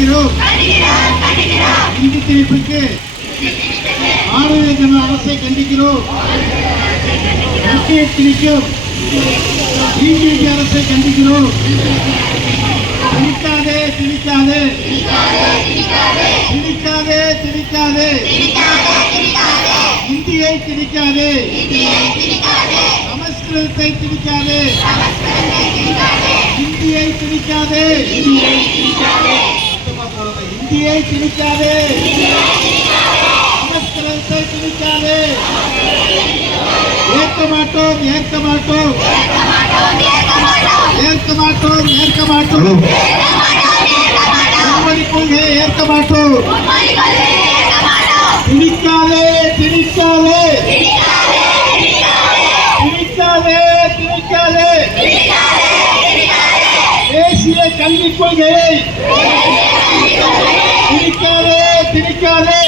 கண்டிக்கிறோம். இந்தி திணிப்புக்கு பாரதிய ஜனதா அரசை கண்டிக்கிறோம். திணிக்கும் பிஜேபி அரசை கண்டிக்கிறோம். திணிக்காதே திணிக்காதே திணிக்காதே திணிக்காதே இந்தியை திணிக்காதே, சமஸ்கிருதத்தை திணிக்காதே, இந்தியை திணிக்காதே, இந்தியை திணிக்காதே, சமஸ்கிருதத்தை திணிக்காதே. ஏற்க மாட்டோம் ஏற்க மாட்டோம் ஏற்க மாட்டோம் ஏற்க மாட்டோம் மும்மொழி கொள்கையை ஏற்க மாட்டோம். திணிக்காதே திணிக்காதே திணிக்காதே திணிக்காதே தேசிய கல்விக் கொள்கையை திணிக்காதே திணிக்காதே